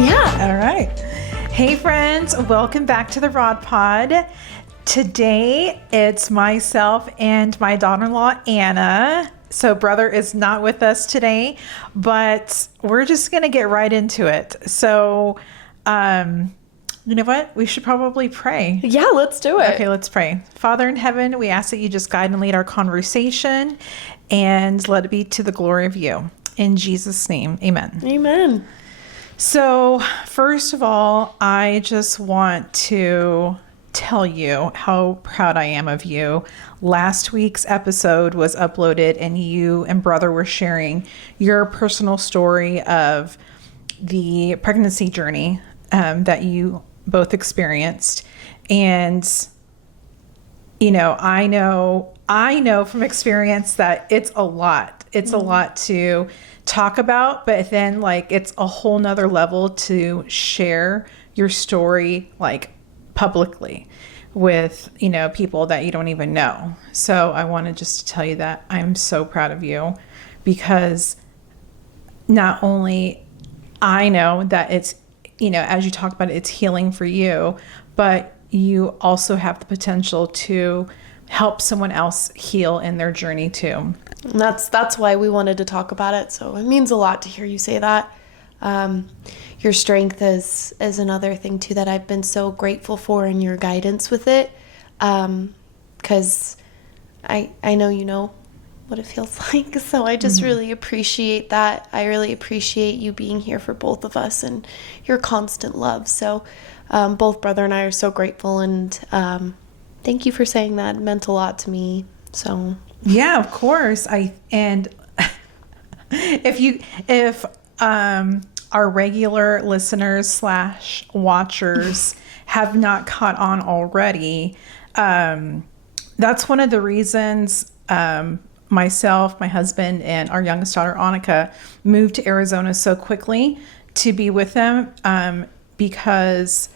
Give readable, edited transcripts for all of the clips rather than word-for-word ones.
Yeah. All right. Hey, friends. Welcome back to the Rod Pod. Today, it's myself and my daughter-in-law, Anna. So brother is not with us today, but we're just going to get right into it. So, you know what? We should probably pray. Yeah, let's do it. Okay, let's pray. Father in heaven, we ask that you just guide and lead our conversation and let it be to the glory of you. In Jesus' name, amen. Amen. So, first of all, I just want to tell you how proud I am of you. Last week's episode was uploaded and you and brother were sharing your personal story of the pregnancy journey that you both experienced. And, you know, I know from experience that it's a lot. It's a lot to talk about, but then like it's a whole nother level to share your story like publicly with, you know, people that you don't even know. So I wanted just to tell you that I'm so proud of you, because not only I know that it's, you know, as you talk about it, it's healing for you, but you also have the potential to help someone else heal in their journey too. And that's why we wanted to talk about it. So it means a lot to hear you say that. Your strength is another thing too that I've been so grateful for, in your guidance with it. Because I know you know what it feels like. So I just really appreciate that. I really appreciate you being here for both of us and your constant love. So both brother and I are so grateful, and thank you for saying that. It meant a lot to me. So yeah, of course. If our regular listeners / watchers have not caught on already, that's one of the reasons myself, my husband, and our youngest daughter, Annika, moved to Arizona so quickly to be with them, because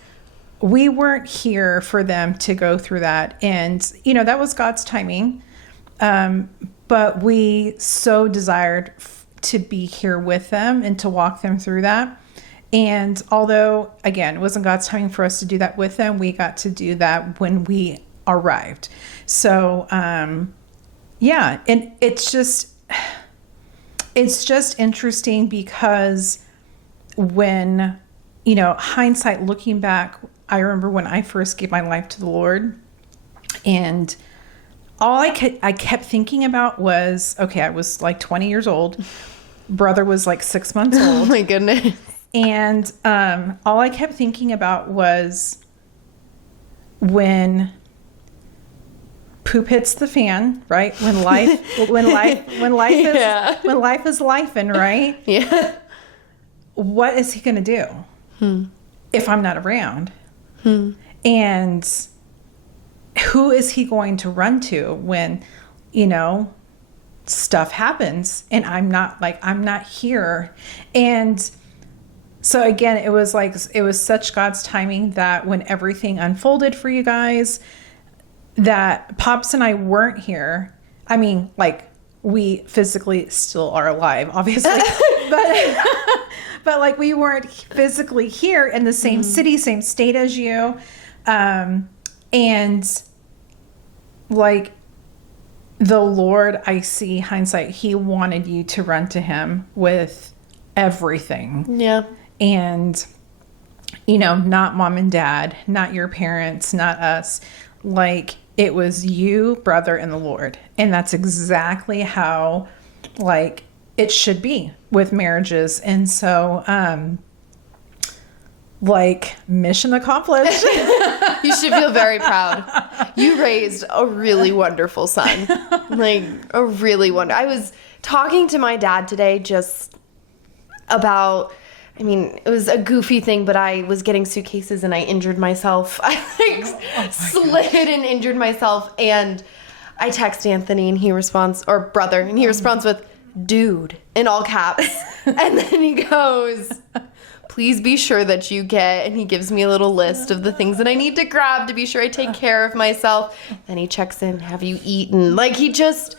we weren't here for them to go through that. And, you know, that was God's timing. But we so desired to be here with them and to walk them through that. And although, again, it wasn't God's timing for us to do that with them, we got to do that when we arrived. So, yeah, and it's just interesting, because when, you know, hindsight looking back, I remember when I first gave my life to the Lord, and all I kept thinking about was, okay, I was like 20 years old. Brother was like 6 months old. oh my goodness. And all I kept thinking about was when poop hits the fan, right? When life is lifing, right? Yeah. What is he going to do if I'm not around? And who is he going to run to when, you know, stuff happens and I'm not here? And so again, it was such God's timing that when everything unfolded for you guys, that Pops and I weren't here. I mean, like, we physically still are alive, obviously, but like, we weren't physically here in the same city, same state as you. And like, the Lord, I see hindsight, he wanted you to run to him with everything. Yeah. And, you know, not mom and dad, not your parents, not us. Like, it was you, brother, and the Lord. And that's exactly how, like, it should be with marriages. And so, like, mission accomplished. You should feel very proud. You raised a really wonderful son. Like, a really wonderful. I was talking to my dad today just about, I mean, it was a goofy thing, but I was getting suitcases and I injured myself. I slid and injured myself. And I text Anthony and he responds, or brother, and he responds with, dude, in all caps. And then he goes, please be sure that you get, and he gives me a little list of the things that I need to grab to be sure I take care of myself. Then he checks in, have you eaten? Like, he just,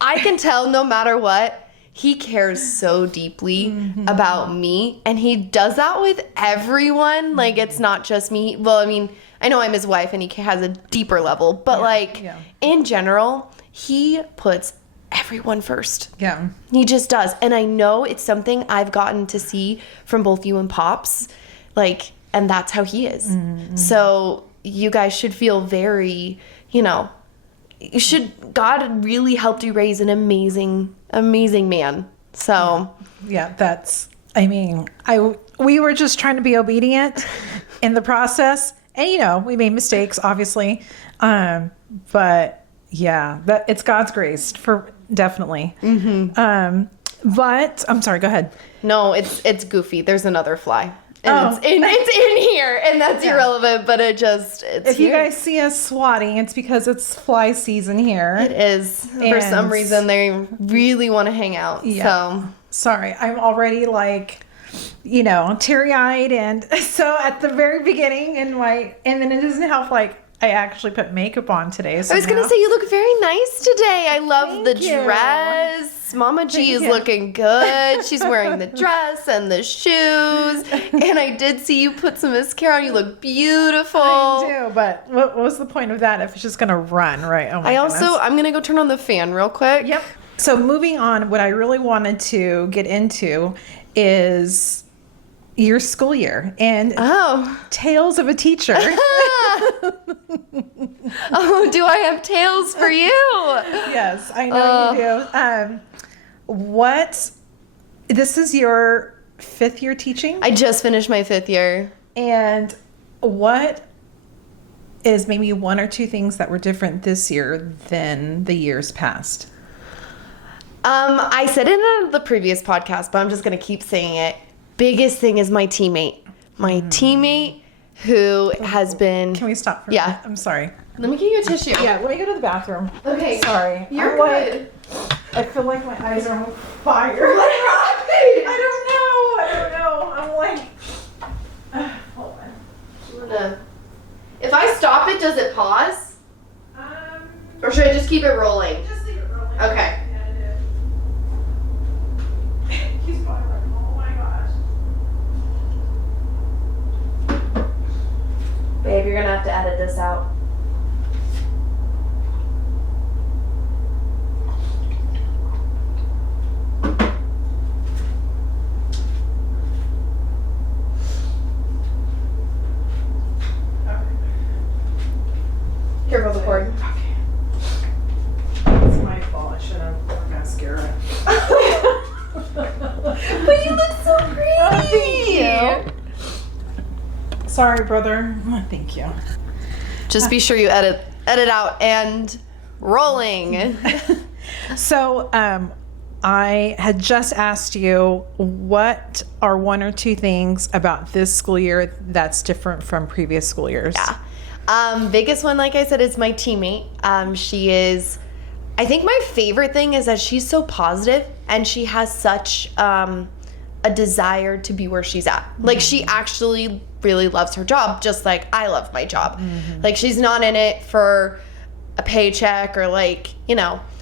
I can tell no matter what, he cares so deeply about me, and he does that with everyone. Like, it's not just me. Well, I mean, I know I'm his wife and he has a deeper level, but in general, he puts everyone first. Yeah. He just does. And I know it's something I've gotten to see from both you and Pops, like, and that's how he is. So you guys should feel very, God really helped you raise an amazing, amazing man. So Yeah, we were just trying to be obedient in the process. And, we made mistakes, obviously. But yeah, it's God's grace for definitely. But I'm sorry, go ahead. No, it's goofy. There's another fly. And it's in here, and that's irrelevant, but if you guys see us swatting, it's because it's fly season here. It is. For some reason, they really want to hang out. Yeah. So sorry, I'm already teary-eyed, and so at the very beginning, and then it doesn't help, I actually put makeup on today. I was going to say, you look very nice today. I love the dress. Mama G is looking good. She's wearing the dress and the shoes. And I did see you put some mascara on. You look beautiful. I do, but what was the point of that if it's just going to run, right? Oh my goodness. I'm going to go turn on the fan real quick. Yep. So moving on, what I really wanted to get into is your school year and tales of a teacher. Oh, do I have tales for you? Yes, I know you do. This is your 5th year teaching? I just finished my 5th year. And what is maybe 1 or 2 things that were different this year than the years past? I said it in the previous podcast, but I'm just going to keep saying it. Biggest thing is my teammate. My teammate who has been... Can we stop for a minute? I'm sorry. Let me get you a tissue. Yeah, let me go to the bathroom. Okay. Sorry. You're good. I feel like my eyes are on fire. What happened? I don't know. I'm hold on. If I stop it, does it pause? Or should I just keep it rolling? Just leave it rolling. Okay. He's probably like, oh my gosh. Babe, you're gonna have to edit this out. Here goes the cord. It's my fault. I should have worn mascara. But you look so pretty. Oh, thank you. Sorry, brother. Thank you. Just be sure you edit out and rolling. So, I had just asked you, what are 1 or 2 things about this school year that's different from previous school years? Yeah. Biggest one, like I said, is my teammate. She is, I think my favorite thing is that she's so positive and she has such a desire to be where she's at. Mm-hmm. Like, she actually really loves her job, just like I love my job. Mm-hmm. Like, she's not in it for a paycheck or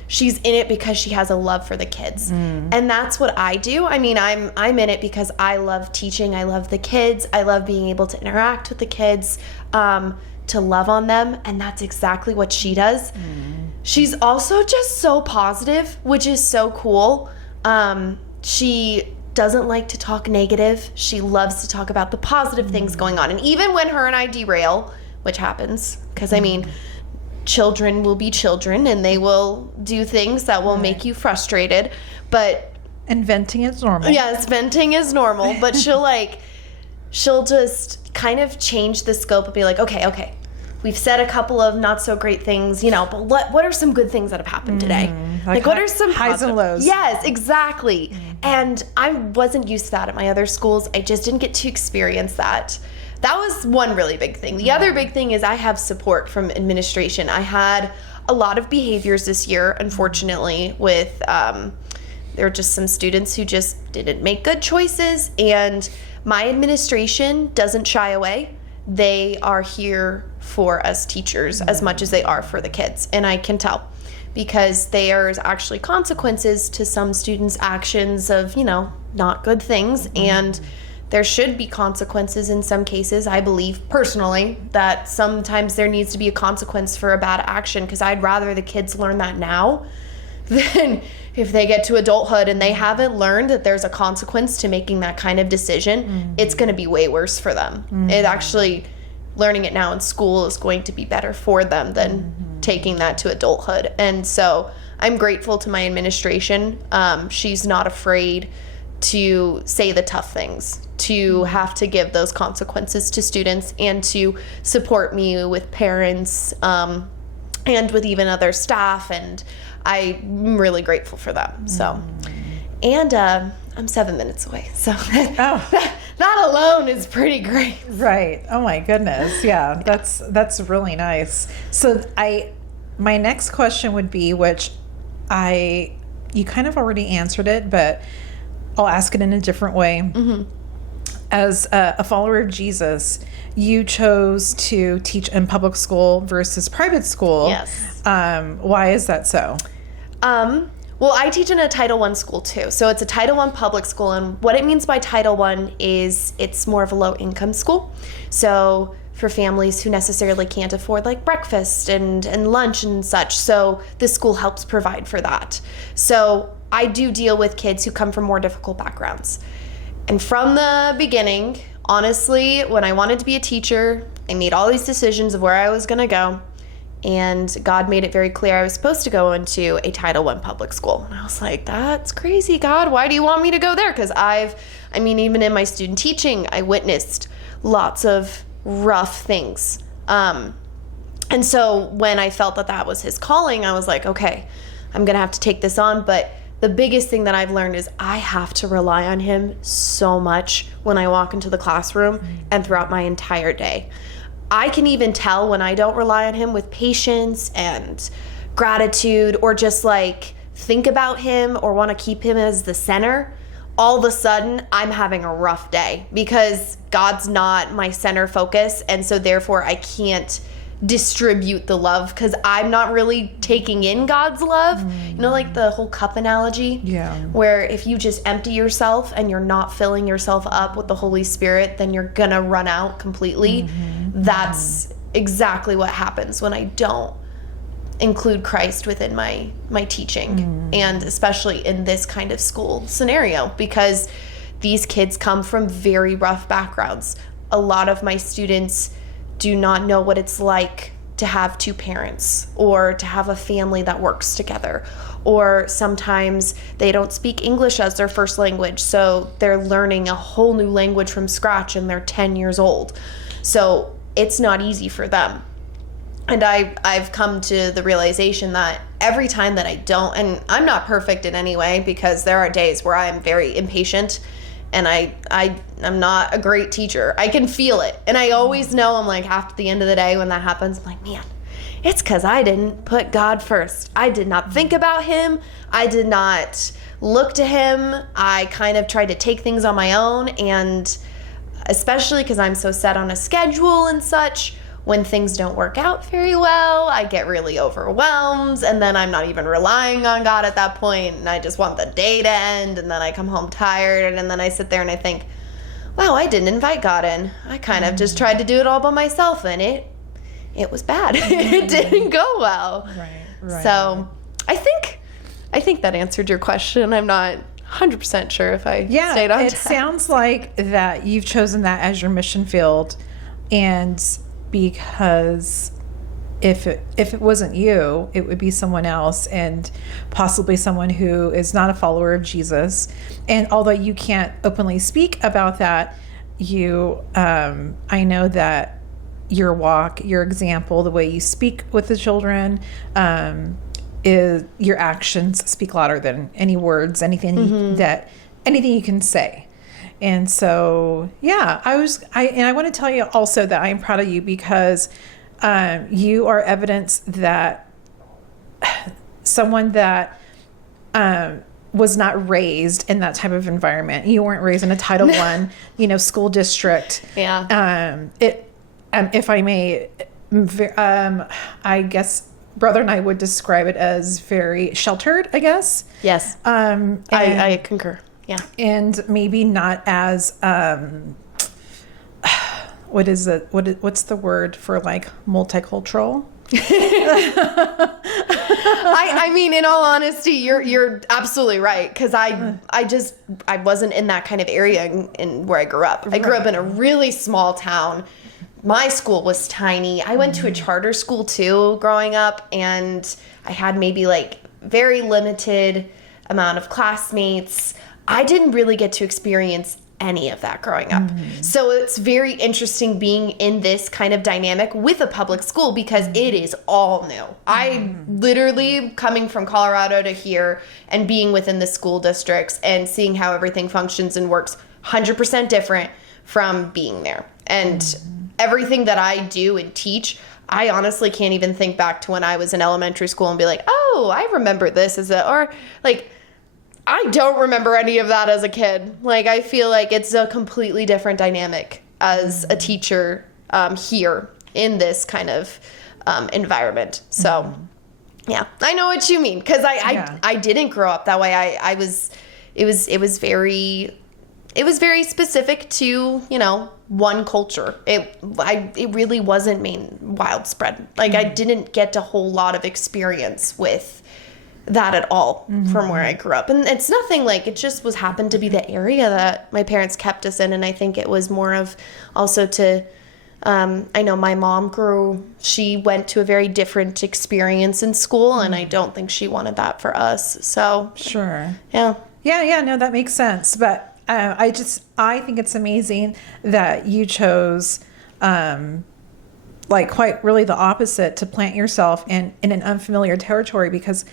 she's in it because she has a love for the kids. Mm. And that's what I do. I mean, I'm in it because I love teaching. I love the kids. I love being able to interact with the kids, to love on them. And that's exactly what she does. Mm. She's also just so positive, which is so cool. She doesn't like to talk negative. She loves to talk about the positive things going on. And even when her and I derail, which happens, because I mean, children will be children and they will do things that will make you frustrated, and venting is normal. Yes, venting is normal, but she'll just kind of change the scope and be like, okay, we've said a couple of not so great things, but what are some good things that have happened today? What are some highs and lows? Yes, exactly. And I wasn't used to that at my other schools. I just didn't get to experience that. That was one really big thing. The other big thing is I have support from administration. I had a lot of behaviors this year, unfortunately, with there were just some students who just didn't make good choices, and my administration doesn't shy away. they are here for us teachers as much as they are for the kids. And I can tell, because there's actually consequences to some students' actions of, not good things. And there should be consequences in some cases. I believe personally that sometimes there needs to be a consequence for a bad action, because I'd rather the kids learn that now than if they get to adulthood and they haven't learned that there's a consequence to making that kind of decision. It's going to be way worse for them. It actually, learning it now in school is going to be better for them than taking that to adulthood. And so I'm grateful to my administration. She's not afraid to say the tough things, to have to give those consequences to students, and to support me with parents and with even other staff. And I'm really grateful for that. So, and I'm 7 minutes away. So that alone is pretty great. Right. Oh my goodness. Yeah, that's really nice. So my next question would be, which you kind of already answered it, but I'll ask it in a different way. As a follower of Jesus, you chose to teach in public school versus private school. Yes. Why is that so? Well, I teach in a Title I school too. So it's a Title I public school. And what it means by Title I is it's more of a low income school. So for families who necessarily can't afford like breakfast and lunch and such. So this school helps provide for that. So I do deal with kids who come from more difficult backgrounds. And from the beginning, honestly, when I wanted to be a teacher, I made all these decisions of where I was going to go. And God made it very clear I was supposed to go into a Title I public school. And I was like, that's crazy, God. Why do you want me to go there? Because even in my student teaching, I witnessed lots of rough things. And so when I felt that was his calling, I was like, okay, I'm going to have to take this on. But the biggest thing that I've learned is I have to rely on him so much when I walk into the classroom and throughout my entire day. I can even tell when I don't rely on him with patience and gratitude, or just like think about him or want to keep him as the center. All of a sudden, I'm having a rough day because God's not my center focus. And so therefore I can't distribute the love because I'm not really taking in God's love. Like the whole cup analogy, where if you just empty yourself and you're not filling yourself up with the Holy Spirit, then you're gonna run out completely. That's exactly what happens when I don't include Christ within my teaching, and especially in this kind of school scenario, because these kids come from very rough backgrounds. A lot of my students do not know what it's like to have two parents, or to have a family that works together, or sometimes they don't speak English as their first language, so they're learning a whole new language from scratch and they're 10 years old. So it's not easy for them. And I've come to the realization that every time that I don't, and I'm not perfect in any way, because there are days where I'm very impatient and I'm not a great teacher. I can feel it. And I always know, I'm like, after the end of the day when that happens, I'm like, man, it's because I didn't put God first. I did not think about him. I did not look to him. I kind of tried to take things on my own. And especially because I'm so set on a schedule and such, when things don't work out very well, I get really overwhelmed, and then I'm not even relying on God at that point, and I just want the day to end, and then I come home tired, and then I sit there and I think, wow, I didn't invite God in. I kind of just tried to do it all by myself, and it was bad. It didn't go well. Right. So I think that answered your question. I'm not 100% sure if I stayed on it track. Sounds like that you've chosen that as your mission field, and because if it wasn't you, it would be someone else, and possibly someone who is not a follower of Jesus. And although you can't openly speak about that, I know that your walk, your example, the way you speak with the children, is your actions speak louder than any words, anything you can say. And so, I want to tell you also that I'm proud of you, because you are evidence that someone that was not raised in that type of environment. You weren't raised in a Title I, school district. Yeah. if I may, I guess brother and I would describe it as very sheltered, I guess. Yes. I concur. Yeah. And maybe not as, what is it? What's the word for like multicultural? I mean, in all honesty, you're absolutely right. Cause I wasn't in that kind of area in where I grew up. I grew up in a really small town. My school was tiny. I went to a charter school too growing up, and I had maybe like very limited amount of classmates. I didn't really get to experience any of that growing up. So it's very interesting being in this kind of dynamic with a public school because it is all new. I literally coming from Colorado to here and being within the school districts and seeing how everything functions and works 100% different from being there. And everything that I do and teach, I honestly can't even think back to when I was in elementary school and be like, oh, I remember this or like, I don't remember any of that as a kid. Like, I feel like it's a completely different dynamic as a teacher here in this kind of environment. So, yeah, I know what you mean because I didn't grow up that way. It was very specific to, one culture. It really wasn't widespread. Like, I didn't get a whole lot of experience with that at all from where I grew up. And it's nothing like, it just happened to be the area that my parents kept us in. And I think it was more of also to, I know my mom she went to a very different experience in school and I don't think she wanted that for us. So. Sure. Yeah. Yeah. No, that makes sense. But I think it's amazing that you chose, like quite really the opposite, to plant yourself in an unfamiliar territory because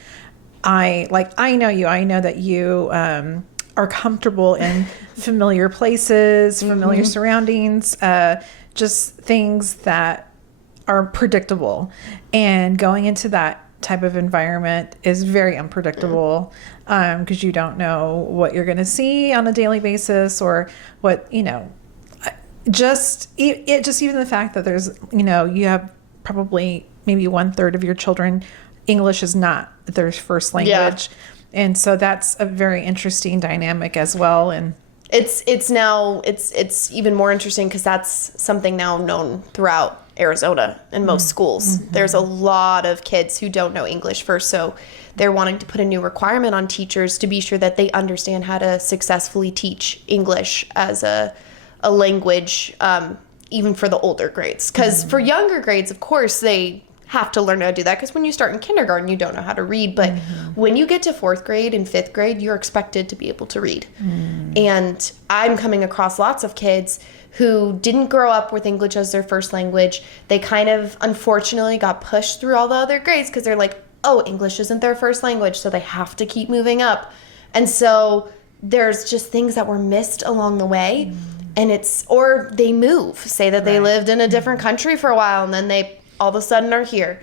I know you. I know that you are comfortable in familiar places, familiar surroundings, just things that are predictable. And going into that type of environment is very unpredictable because you don't know what you're going to see on a daily basis or what, just even the fact that there's, you have probably maybe 1/3 of your children, English is not their first language. Yeah. And so that's a very interesting dynamic as well. And it's even more interesting because that's something now known throughout Arizona in most schools. There's a lot of kids who don't know English first. So they're wanting to put a new requirement on teachers to be sure that they understand how to successfully teach English as a language, even for the older grades. Because for younger grades, of course, they have to learn how to do that because when you start in kindergarten, you don't know how to read. But when you get to 4th grade and 5th grade, you're expected to be able to read. And I'm coming across lots of kids who didn't grow up with English as their first language. They kind of, unfortunately, got pushed through all the other grades because they're like, oh, English isn't their first language, so they have to keep moving up. And so there's just things that were missed along the way. And or they move, say that they lived in a different country for a while and then they all of a sudden are here.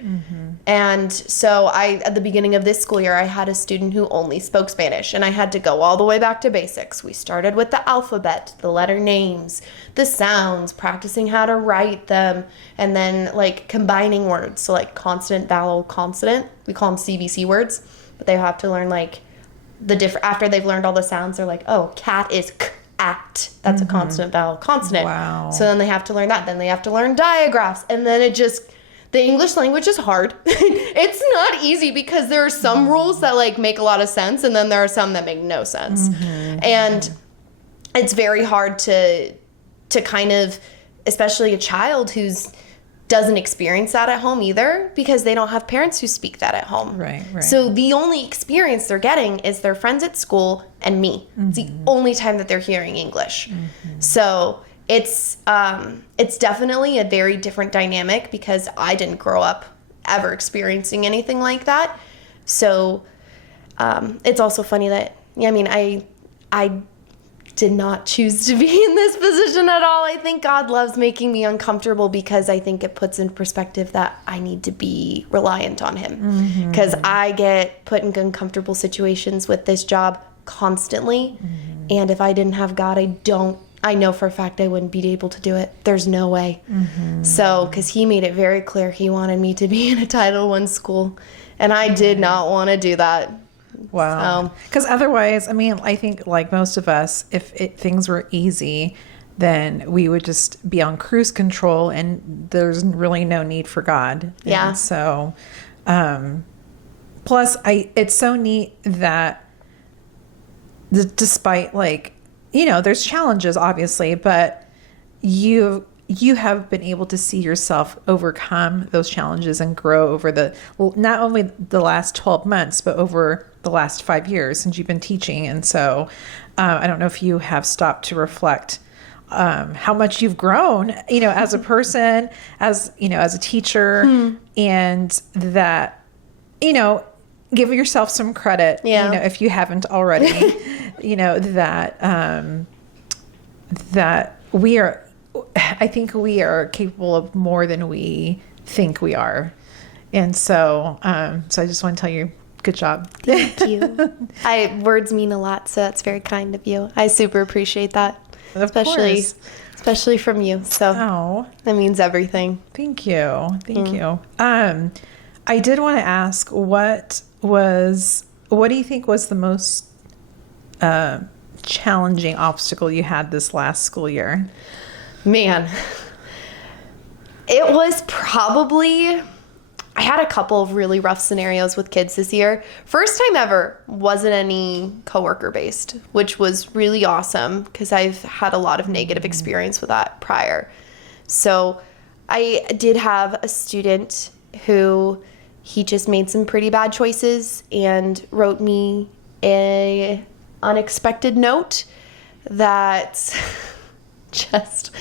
And so at the beginning of this school year, I had a student who only spoke Spanish and I had to go all the way back to basics. We started with the alphabet, the letter names, the sounds, practicing how to write them, and then like combining words. So like consonant, vowel, consonant, we call them CVC words, but they have to learn like after they've learned all the sounds, they're like, oh, cat is k. Act. That's a consonant, vowel, consonant. Wow. So then they have to learn that. Then they have to learn diagraphs. And then the English language is hard. It's not easy because there are some rules that like make a lot of sense. And then there are some that make no sense. And it's very hard to kind of, especially a child who's doesn't experience that at home either because they don't have parents who speak that at home. Right. So the only experience they're getting is their friends at school and me. It's the only time that they're hearing English. So it's definitely a very different dynamic because I didn't grow up ever experiencing anything like that. So it's also funny that, I did not choose to be in this position at all. I think God loves making me uncomfortable because I think it puts in perspective that I need to be reliant on him because I get put in uncomfortable situations with this job constantly. And if I didn't have God, I don't I know for a fact I wouldn't be able to do it. There's no way. So, because he made it very clear he wanted me to be in a Title I school, and I did not want to do that. Wow. Because otherwise, I mean, I think like most of us, if things were easy, then we would just be on cruise control, and there's really no need for God. Yeah. And so, plus, it's so neat that despite like, you know, there's challenges obviously, but you have been able to see yourself overcome those challenges and grow over not only the last 12 months, but over the last 5 years since you've been teaching. And so I don't know if you have stopped to reflect how much you've grown, you know, as a person, as, you know, as a teacher, and that, you know, give yourself some credit, you know, if you haven't already, you know, that I think we are capable of more than we think we are. And so, so I just want to tell you, good job. Thank you. Words mean a lot, so that's very kind of you. I super appreciate that. Especially from you. So that means everything. Thank you. Thank you. I did want to ask, what do you think was the most challenging obstacle you had this last school year? Man, it was probably, I had a couple of really rough scenarios with kids this year. First time ever wasn't any coworker based, which was really awesome because I've had a lot of negative experience with that prior. So I did have a student who he just made some pretty bad choices and wrote me a unexpected note that just,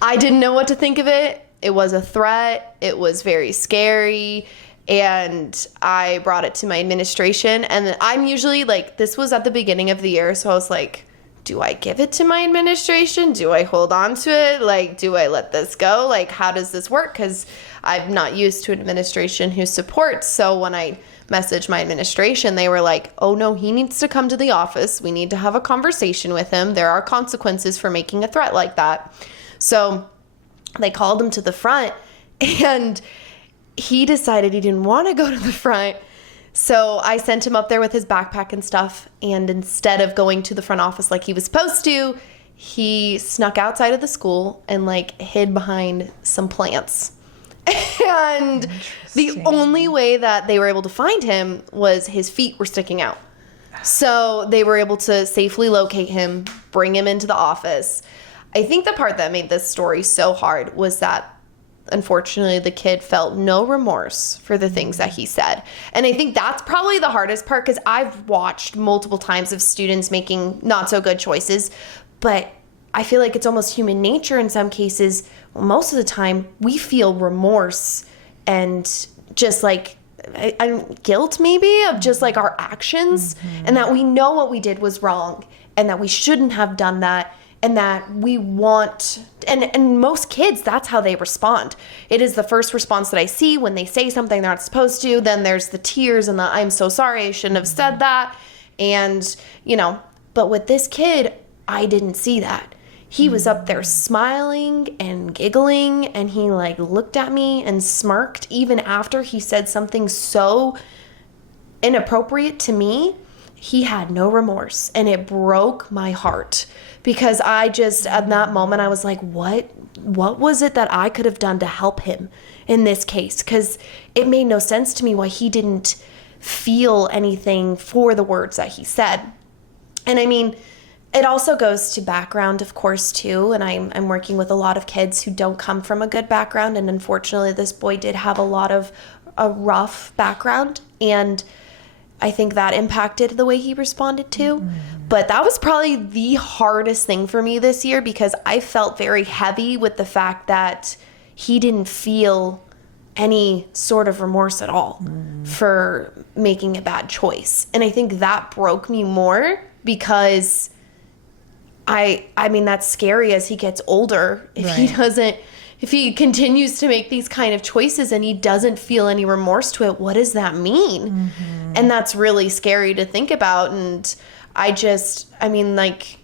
I didn't know what to think of it. It was a threat. It was very scary. And I brought it to my administration. And I'm usually like, this was at the beginning of the year. So I was like, do I give it to my administration? Do I hold on to it? Like, do I let this go? Like, how does this work? Because I'm not used to an administration who supports. So when I messaged my administration, they were like, oh no, he needs to come to the office. We need to have a conversation with him. There are consequences for making a threat like that. So they called him to the front, and he decided he didn't want to go to the front. So I sent him up there with his backpack and stuff. And instead of going to the front office like he was supposed to, he snuck outside of the school and like hid behind some plants. And the only way that they were able to find him was his feet were sticking out. So they were able to safely locate him, bring him into the office. I think the part that made this story so hard was that, unfortunately, the kid felt no remorse for the things that he said. And I think that's probably the hardest part, because I've watched multiple times of students making not so good choices, but I feel like it's almost human nature in some cases. Well, most of the time, we feel remorse and just like guilt maybe of just like our actions, and that we know what we did was wrong and that we shouldn't have done that. And that we want, and most kids, that's how they respond. It is the first response that I see when they say something they're not supposed to. Then there's the tears and the, I'm so sorry, I shouldn't have said that. And, you know, but with this kid, I didn't see that. He was up there smiling and giggling, and he like looked at me and smirked even after he said something so inappropriate to me. He had no remorse, and it broke my heart. Because I just, at that moment, I was like, what was it that I could have done to help him in this case? Because it made no sense to me why he didn't feel anything for the words that he said. And I mean, it also goes to background, of course, too. And I'm working with a lot of kids who don't come from a good background. And unfortunately, this boy did have a lot of a rough background. And I think that impacted the way he responded too. But that was probably the hardest thing for me this year, because I felt very heavy with the fact that he didn't feel any sort of remorse at all for making a bad choice. And I think that broke me more, because I mean, that's scary as he gets older. If he continues to make these kind of choices and he doesn't feel any remorse to it, what does that mean? And that's really scary to think about. And I mean, like,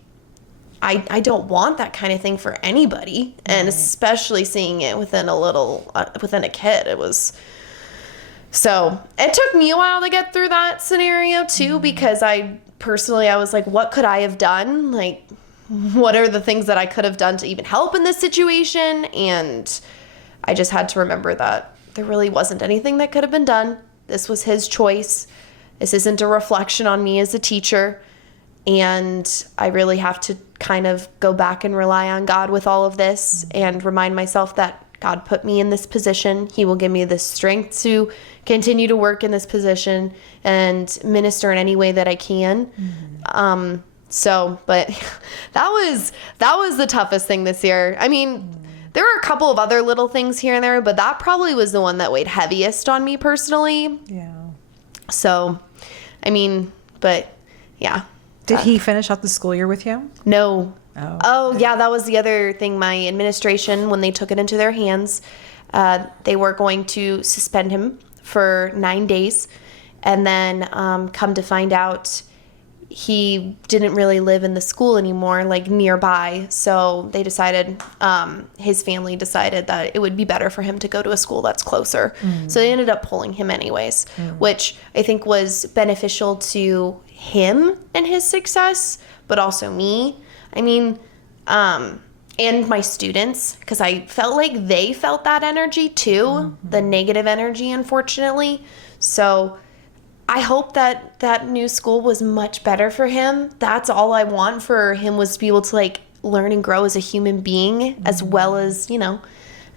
I don't want that kind of thing for anybody. And especially seeing it within a kid, it was... So it took me a while to get through that scenario too, because I was like, what could I have done? Like, what are the things that I could have done to even help in this situation? And I just had to remember that there really wasn't anything that could have been done. This was his choice. This isn't a reflection on me as a teacher. And I really have to kind of go back and rely on God with all of this and remind myself that God put me in this position. He will give me the strength to continue to work in this position and minister in any way that I can. But that was the toughest thing this year. I mean, there were a couple of other little things here and there, but that probably was the one that weighed heaviest on me personally. Yeah. So, I mean, but yeah. Did he finish out the school year with you? No. Oh, yeah, that was the other thing. My administration, when they took it into their hands, they were going to suspend him for 9 days. And then come to find out, he didn't really live in the school anymore, like nearby. So they decided, his family decided that it would be better for him to go to a school that's closer. So they ended up pulling him anyways, which I think was beneficial to him and his success, but also me. I mean, and my students, because I felt like they felt that energy too, the negative energy, unfortunately. So I hope that that new school was much better for him. That's all I want for him, was to be able to like learn and grow as a human being, as well as, you know,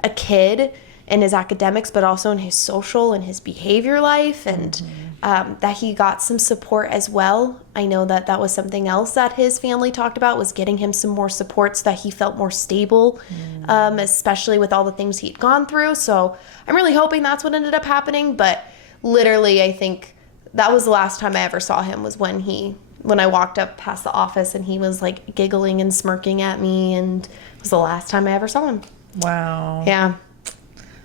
a kid in his academics, but also in his social and his behavior life, and that he got some support as well. I know that that was something else that his family talked about, was getting him some more support so that he felt more stable, especially with all the things he'd gone through. So I'm really hoping that's what ended up happening. But literally, I think that was the last time I ever saw him, was when I walked up past the office and he was like giggling and smirking at me, and it was the last time I ever saw him. Wow. Yeah.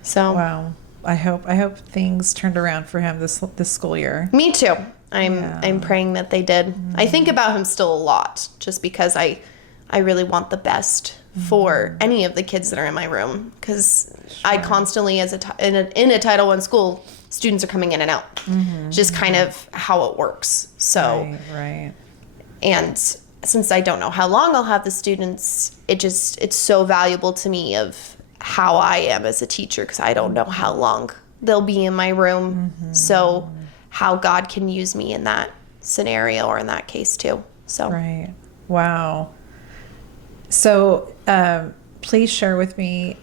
So. Wow. I hope things turned around for him this school year. Me too. I'm praying that they did. I think about him still a lot, just because I really want the best for any of the kids that are in my room, because I constantly, in a Title I school, students are coming in and out. Just kind of how it works. So right. And since I don't know how long I'll have the students, it's so valuable to me of how I am as a teacher, because I don't know how long they'll be in my room. So how God can use me in that scenario, or in that case too. So right. Wow. So please share with me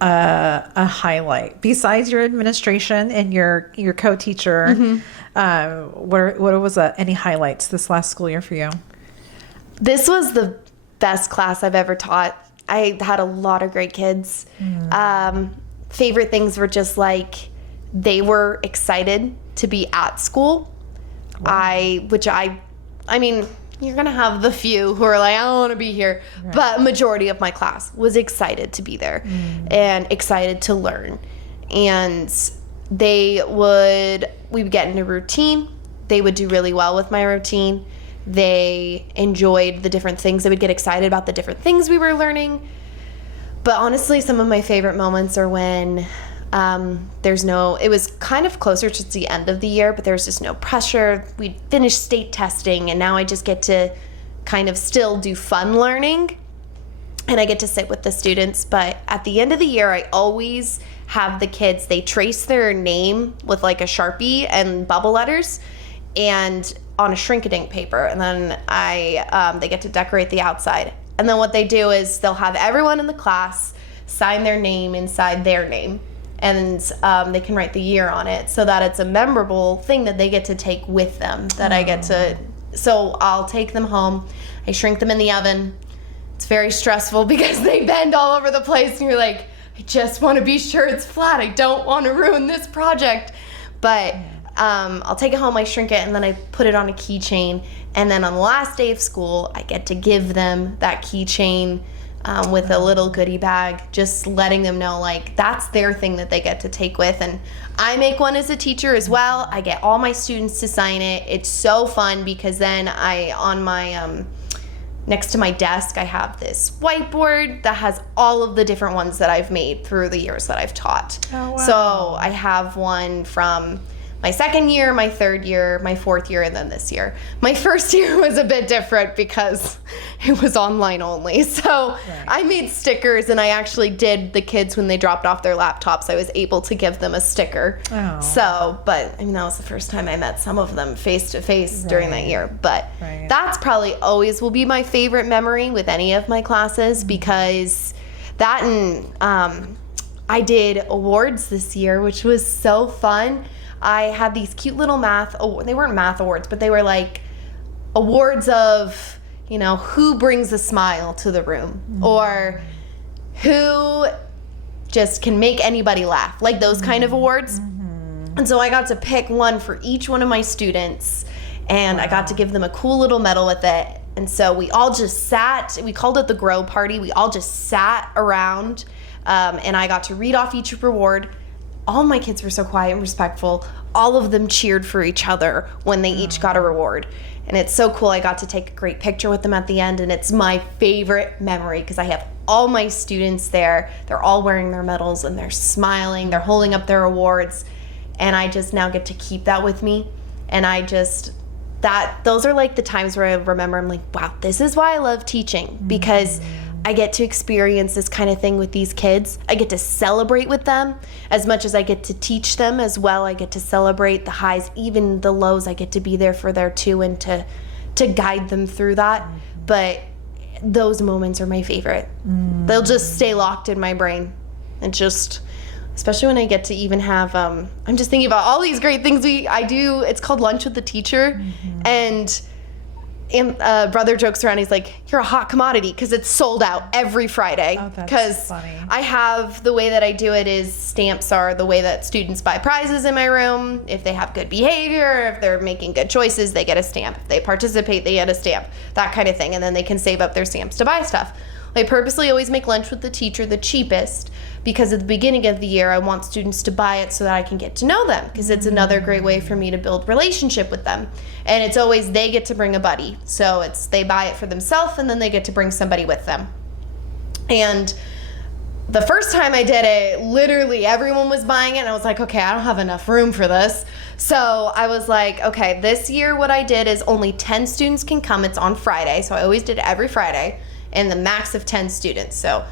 a highlight besides your administration and your co-teacher. What was any highlights this last school year for you? This was the best class I've ever taught. I had a lot of great kids. Favorite things were just like, they were excited to be at school. Wow. I mean, you're going to have the few who are like, I don't want to be here. Right. But majority of my class was excited to be there and excited to learn. And we would get in a routine. They would do really well with my routine. They enjoyed the different things. They would get excited about the different things we were learning. But honestly, some of my favorite moments are when it was kind of closer to the end of the year, but there was just no pressure. We'd finished state testing, and now I just get to kind of still do fun learning, and I get to sit with the students. But at the end of the year, I always have the kids, they trace their name with like a Sharpie and bubble letters, and on a shrink-a-dink paper, and then they get to decorate the outside. And then what they do is they'll have everyone in the class sign their name inside their name, and they can write the year on it, so that it's a memorable thing that they get to take with them, that I get to. So I'll take them home. I shrink them in the oven. It's very stressful because they bend all over the place, and you're like, I just want to be sure it's flat. I don't want to ruin this project. But I'll take it home, I shrink it, and then I put it on a keychain. And then on the last day of school, I get to give them that keychain with a little goodie bag, just letting them know, like, that's their thing that they get to take with. And I make one as a teacher as well. I get all my students to sign it. It's so fun, because then on my next to my desk, I have this whiteboard that has all of the different ones that I've made through the years that I've taught. Oh, wow. So I have one from my second year, my third year, my fourth year, and then this year. My first year was a bit different because it was online only. So I made stickers, and I actually did the kids when they dropped off their laptops, I was able to give them a sticker. Oh. So, but I mean, that was the first time I met some of them face to face during that year. But that's probably always will be my favorite memory with any of my classes, because that and I did awards this year, which was so fun. I had these cute little they weren't math awards, but they were like awards of, you know, who brings a smile to the room, or who just can make anybody laugh, like those kind of awards. And so I got to pick one for each one of my students, and I got to give them a cool little medal with it. And so we all just sat, we called it the Grow Party. We all just sat around, and I got to read off each reward. All my kids were so quiet and respectful. All of them cheered for each other when they each got a reward. And it's so cool. I got to take a great picture with them at the end, and it's my favorite memory because I have all my students there. They're all wearing their medals, and they're smiling. They're holding up their awards, and I just now get to keep that with me. And those are like the times where I remember, I'm like, wow, this is why I love teaching, because I get to experience this kind of thing with these kids. I get to celebrate with them as much as I get to teach them as well. I get to celebrate the highs, even the lows. I get to be there for their too, and to guide them through that. But those moments are my favorite. They'll just stay locked in my brain. And just, especially when I get to even have, I'm just thinking about all these great things I do. It's called Lunch with the Teacher. And brother jokes around. He's like, you're a hot commodity, because it's sold out every Friday. Oh, that's because funny. I have, the way that I do it is stamps are the way that students buy prizes in my room. If they have good behavior, if they're making good choices, they get a stamp. If they participate, they get a stamp. That kind of thing. And then they can save up their stamps to buy stuff. I purposely always make Lunch with the Teacher the cheapest, because at the beginning of the year, I want students to buy it so that I can get to know them, because it's another great way for me to build relationship with them. And it's always they get to bring a buddy. So they buy it for themselves, and then they get to bring somebody with them. And the first time I did it, literally everyone was buying it, and I was like, okay, I don't have enough room for this. So I was like, okay, this year what I did is only 10 students can come. It's on Friday, so I always did it every Friday, and the max of 10 students. So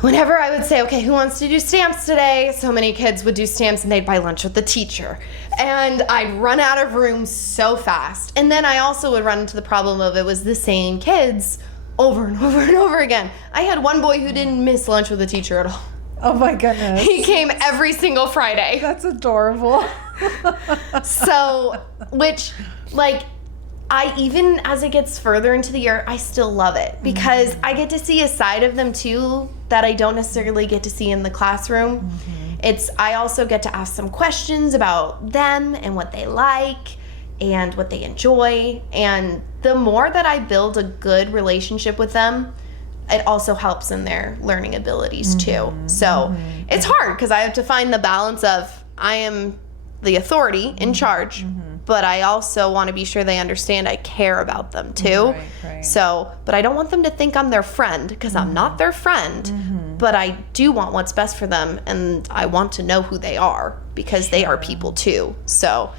whenever I would say, okay, who wants to do stamps today? So many kids would do stamps, and they'd buy Lunch with the Teacher. And I'd run out of room so fast. And then I also would run into the problem of it was the same kids over and over and over again. I had one boy who didn't miss Lunch with the Teacher at all. Oh my goodness. He came every single Friday. That's adorable. So, which, like, even as it gets further into the year, I still love it, because I get to see a side of them too that I don't necessarily get to see in the classroom. I also get to ask some questions about them and what they like and what they enjoy. And the more that I build a good relationship with them, it also helps in their learning abilities too. So it's hard, because I have to find the balance of I am the authority in charge, but I also want to be sure they understand I care about them too. Right. So, but I don't want them to think I'm their friend, because I'm not their friend, but I do want what's best for them, and I want to know who they are, because they are people too. So,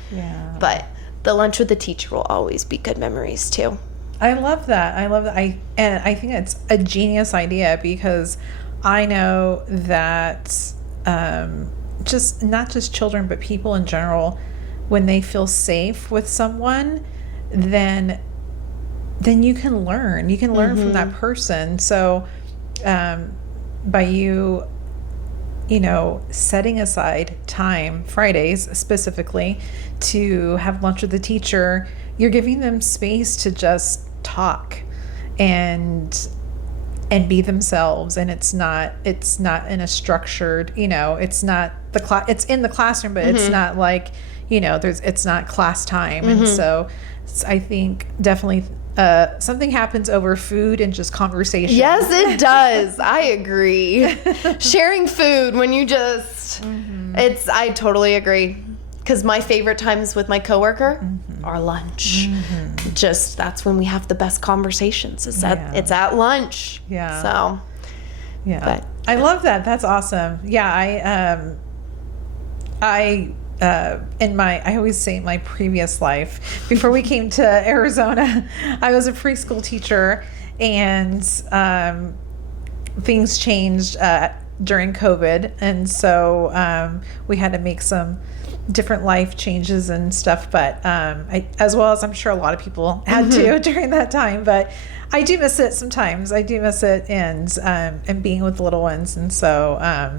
but the Lunch with the Teacher will always be good memories too. I love that. And I think it's a genius idea, because I know that just not just children, but people in general, when they feel safe with someone, then you can learn. You can learn from that person. So by you setting aside time, Fridays specifically, to have Lunch with the Teacher, you're giving them space to just talk and be themselves. And it's not in a structured, it's not it's in the classroom, but it's not like, it's not class time. And so I think definitely something happens over food and just conversation. Yes, it does. I agree. Sharing food when you just, I totally agree. Because my favorite times with my coworker are lunch. Just, that's when we have the best conversations. It's at lunch. Yeah. So, yeah. but I love that. That's awesome. Yeah. I always say in my previous life, before we came to Arizona, I was a preschool teacher, and things changed during COVID. And so we had to make some different life changes and stuff, but as well as I'm sure a lot of people had to during that time. But I do miss it sometimes. I do miss it, and being with the little ones. And so I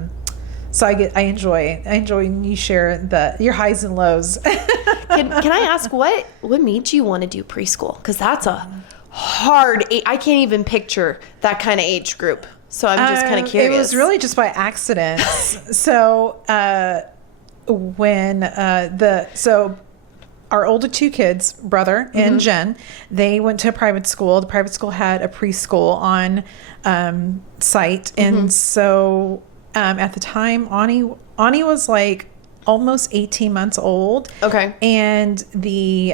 enjoy when you share your highs and lows. can I ask what made you want to do preschool? Because that's a hard. I can't even picture that kind of age group. So I'm just kind of curious. It was really just by accident. So when our older two kids, brother and Jen, they went to a private school. The private school had a preschool on site, and so at the time, Ani was like almost 18 months old. Okay, and the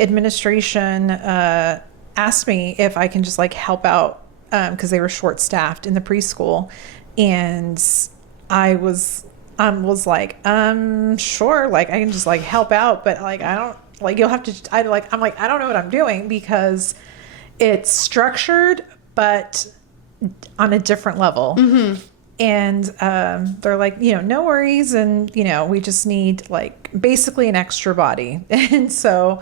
administration asked me if I can just like help out because they were short staffed in the preschool, and I was like, sure, like I can just like help out, but like I don't like you'll have to. I'm like I don't know what I'm doing because it's structured, but on a different level. And they're like, no worries, and we just need like basically an extra body, and so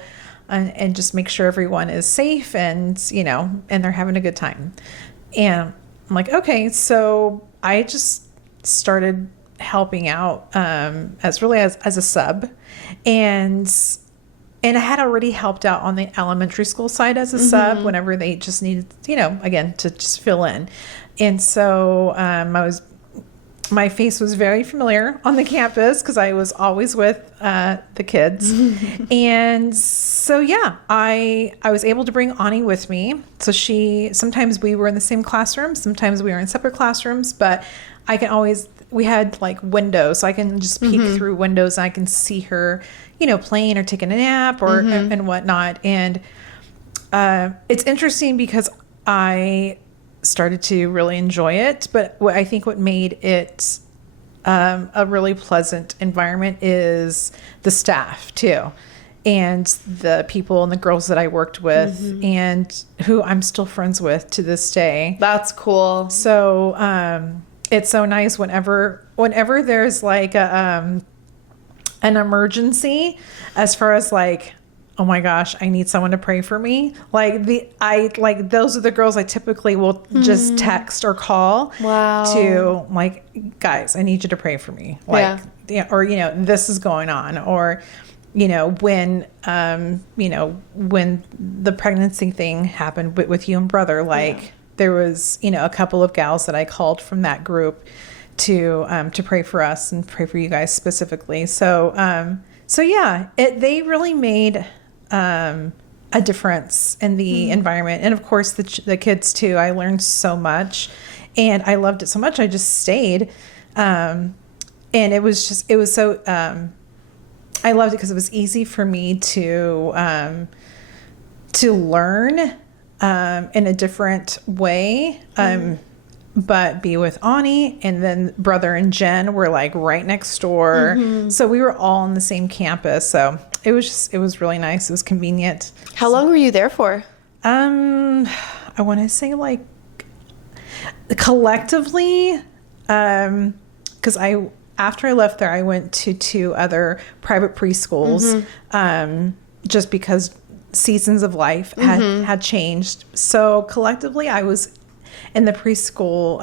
and just make sure everyone is safe, and and they're having a good time. And I'm like, okay, so I just started helping out as a sub, and I had already helped out on the elementary school side as a sub whenever they just needed, again, to just fill in. And so my face was very familiar on the campus because I was always with the kids. And so, yeah, I was able to bring Ani with me. So sometimes we were in the same classroom, sometimes we were in separate classrooms, but we had like windows, so I can just peek through windows and I can see her, playing or taking a nap or and whatnot. And it's interesting because I started to really enjoy it, but I think what made it a really pleasant environment is the staff too, and the people and the girls that I worked with and who I'm still friends with to this day. That's cool. So it's so nice whenever there's like an emergency, as far as like, oh my gosh, I need someone to pray for me. Those are the girls I typically will just text or call. Wow. To like, guys, I need you to pray for me. Like, or this is going on, or when the pregnancy thing happened with you and brother, like there was a couple of gals that I called from that group to pray for us and pray for you guys specifically. So they really made a difference in the environment, and of course the kids too. I learned so much, and I loved it so much. I just stayed, and it was so. I loved it because it was easy for me to learn in a different way. But be with Ani, and then brother and Jen were like right next door. So we were all on the same campus. So it was really nice. It was convenient. How long were you there for? I want to say like collectively, because after I left there, I went to 2 other private preschools, just because seasons of life had changed. So collectively, I was in the preschool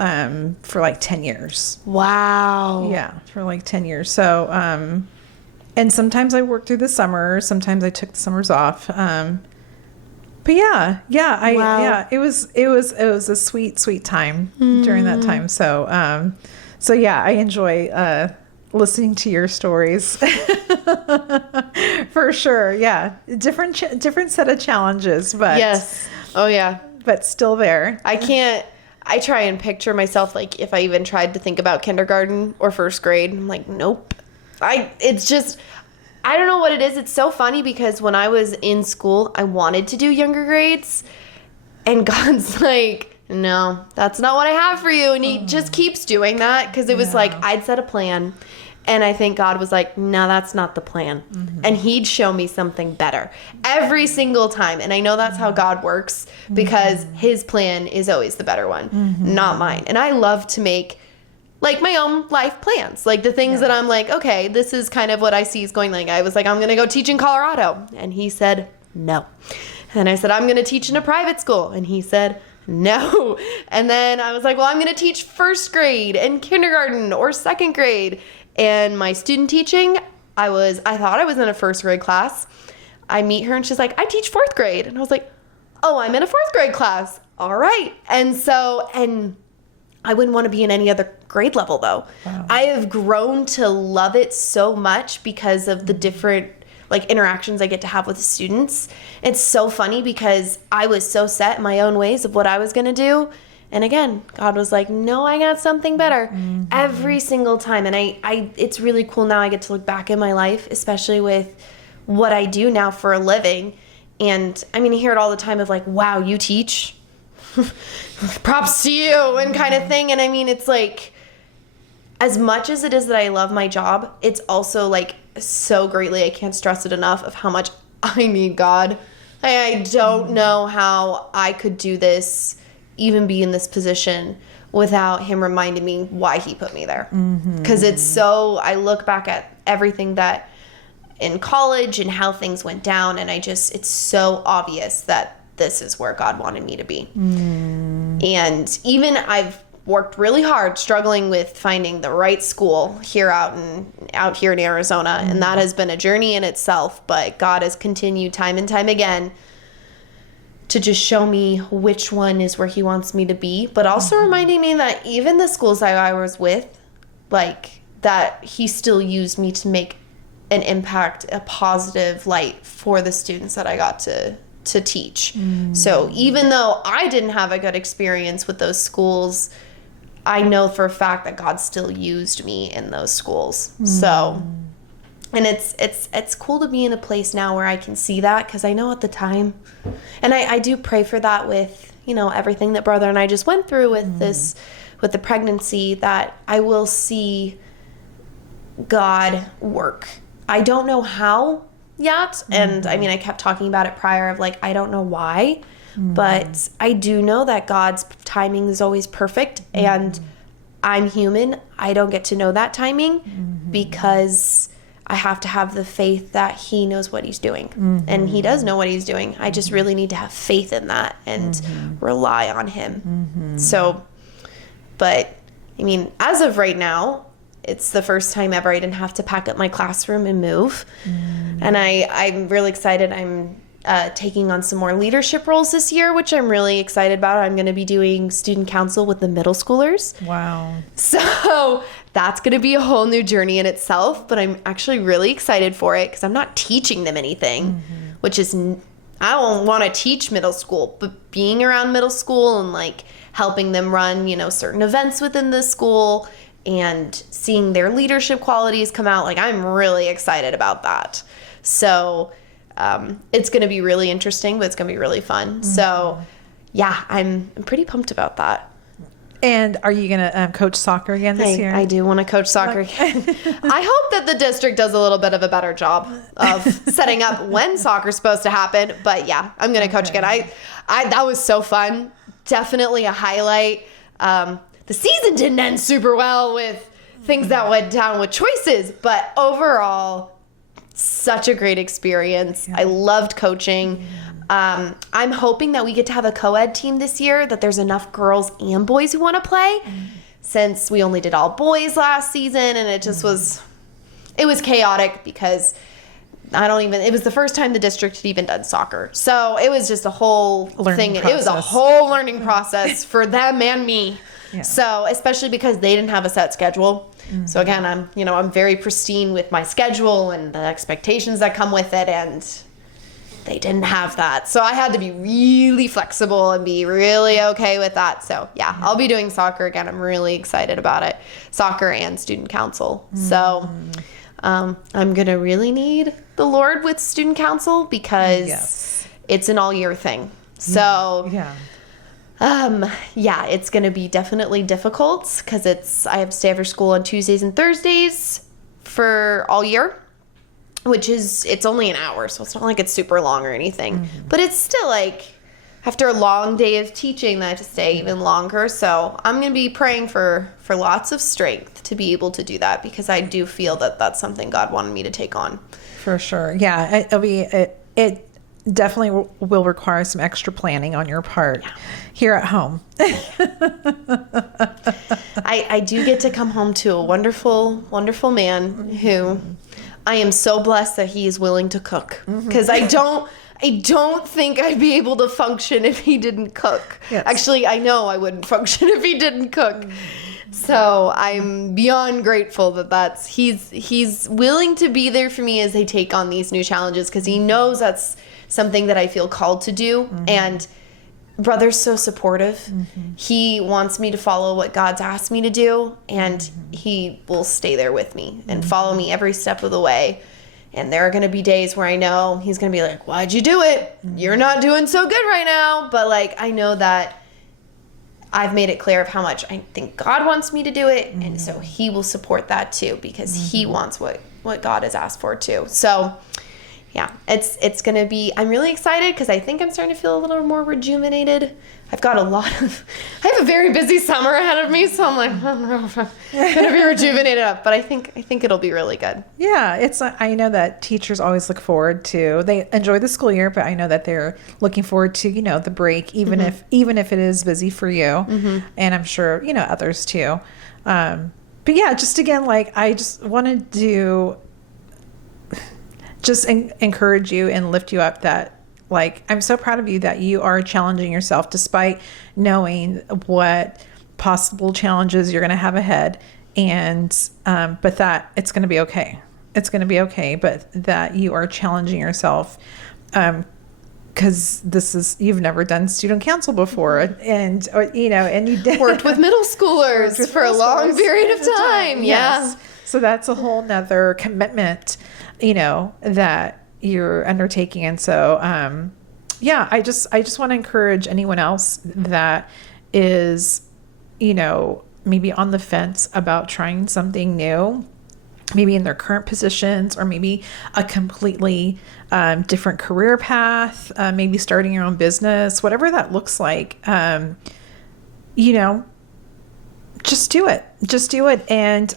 for like 10 years. Wow. Yeah, for like 10 years. So, and sometimes I worked through the summer. Sometimes I took the summers off. But it was a sweet time during that time. So yeah, I enjoy listening to your stories for sure. Yeah, different set of challenges, but yes, oh yeah, but still there. I try and picture myself, like if I even tried to think about kindergarten or first grade, I'm like, nope. it's just, I don't know what it is. It's so funny because when I was in school, I wanted to do younger grades, and God's like, no, that's not what I have for you. And he just keeps doing that because it was like I'd set a plan, and I think God was like, no, that's not the plan. And he'd show me something better every single time. And I know that's how God works because his plan is always the better one, not mine. And I love to make like my own life plans, like the things that I'm like, okay, this is kind of what I see is going. Like I was like, I'm going to go teach in Colorado. And he said, no. And I said, I'm going to teach in a private school. And he said, no. And then I was like, well, I'm going to teach first grade and kindergarten or second grade. And my student teaching, I thought I was in a first grade class. I meet her and she's like, I teach fourth grade. And I was like, oh, I'm in a fourth grade class. All right. And I wouldn't want to be in any other grade level though. Wow. I have grown to love it so much because of the different like interactions I get to have with the students. It's so funny because I was so set in my own ways of what I was going to do. And again, God was like, no, I got something better every single time. And it's really cool now. I get to look back in my life, especially with what I do now for a living. And I mean, I hear it all the time of like, wow, you teach? Props to you and kind of thing. And I mean, it's like, as much as it is that I love my job, it's also like so greatly, I can't stress it enough of how much I need God. I don't know how I could do this, even be in this position without him reminding me why he put me there. Because it's so, I look back at everything that in college and how things went down, and it's so obvious that this is where God wanted me to be. And even I've worked really hard struggling with finding the right school here out here in Arizona. And that has been a journey in itself, but God has continued time and time again to just show me which one is where he wants me to be, but also reminding me that even the schools that I was with, like that he still used me to make an impact, a positive light for the students that I got to teach. So even though I didn't have a good experience with those schools, I know for a fact that God still used me in those schools. So, and it's cool to be in a place now where I can see that, because I know at the time, and I do pray for that with, everything that brother and I just went through with this, with the pregnancy, that I will see God work. I don't know how yet. And I mean, I kept talking about it prior of like, I don't know why, but I do know that God's timing is always perfect, and I'm human. I don't get to know that timing because I have to have the faith that he knows what he's doing, and he does know what he's doing. I just really need to have faith in that and rely on him. So, but I mean, as of right now, it's the first time ever I didn't have to pack up my classroom and move. And I'm really excited. I'm taking on some more leadership roles this year, which I'm really excited about. I'm going to be doing student council with the middle schoolers. Wow. So that's going to be a whole new journey in itself, but I'm actually really excited for it because I'm not teaching them anything, which is, I don't want to teach middle school, but being around middle school and like helping them run, certain events within the school and seeing their leadership qualities come out, like I'm really excited about that. So it's going to be really interesting, but it's going to be really fun. So yeah, I'm pretty pumped about that. And are you going to coach soccer again this year? I do want to coach soccer again. I hope that the district does a little bit of a better job of setting up when soccer's supposed to happen. But yeah, I'm going to coach again. I that was so fun. Definitely a highlight. The season didn't end super well with things that went down with choices, but overall, such a great experience. I loved coaching. I'm hoping that we get to have a co-ed team this year, that there's enough girls and boys who want to play, since we only did all boys last season, and it just was chaotic because it was the first time the district had even done soccer. So it was just a whole thing. It was a whole learning process for them and me. Yeah. So especially because they didn't have a set schedule. So again, I'm very pristine with my schedule and the expectations that come with it, and they didn't have that. So I had to be really flexible and be really okay with that. So yeah, I'll be doing soccer again. I'm really excited about it. Soccer and student council. So I'm going to really need the Lord with student council because it's an all year thing. So, it's going to be definitely difficult because I have to stay after school on Tuesdays and Thursdays for all year, which it's only an hour. So it's not like it's super long or anything, but it's still like after a long day of teaching that I have to stay even longer. So I'm going to be praying for lots of strength to be able to do that because I do feel that that's something God wanted me to take on. For sure. Yeah. It definitely will require some extra planning on your part here at home. I do get to come home to a wonderful, wonderful man who I am so blessed that he is willing to cook because I don't think I'd be able to function if he didn't cook. Yes. Actually, I know I wouldn't function if he didn't cook. So I'm beyond grateful that he's willing to be there for me as I take on these new challenges because he knows that's something that I feel called to do. And brother's so supportive. He wants me to follow what God's asked me to do, and he will stay there with me and follow me every step of the way. And there are going to be days where I know he's going to be like, why'd you do it? You're not doing so good right now. But like, I know that I've made it clear of how much I think God wants me to do it. And so he will support that too, because he wants what God has asked for too. So yeah, it's going to be, I'm really excited because I think I'm starting to feel a little more rejuvenated. I have a very busy summer ahead of me, so I'm like, I don't know if I'm going to be rejuvenated up, but I think it'll be really good. Yeah, I know that teachers always look forward to, they enjoy the school year, but I know that they're looking forward to, the break, even if it is busy for you, and I'm sure, others too. But yeah, just again, like, I just wanted to just encourage you and lift you up that, like, I'm so proud of you that you are challenging yourself despite knowing what possible challenges you're going to have ahead. And, but that it's going to be okay. It's going to be okay. But that you are challenging yourself, because you've never done student council before, and and you did worked with middle schoolers for a long period of time. Yes. So that's a whole nother commitment, that you're undertaking. And so, I just want to encourage anyone else that is, maybe on the fence about trying something new, maybe in their current positions, or maybe a completely different career path, maybe starting your own business, whatever that looks like, just do it. Just do it. And,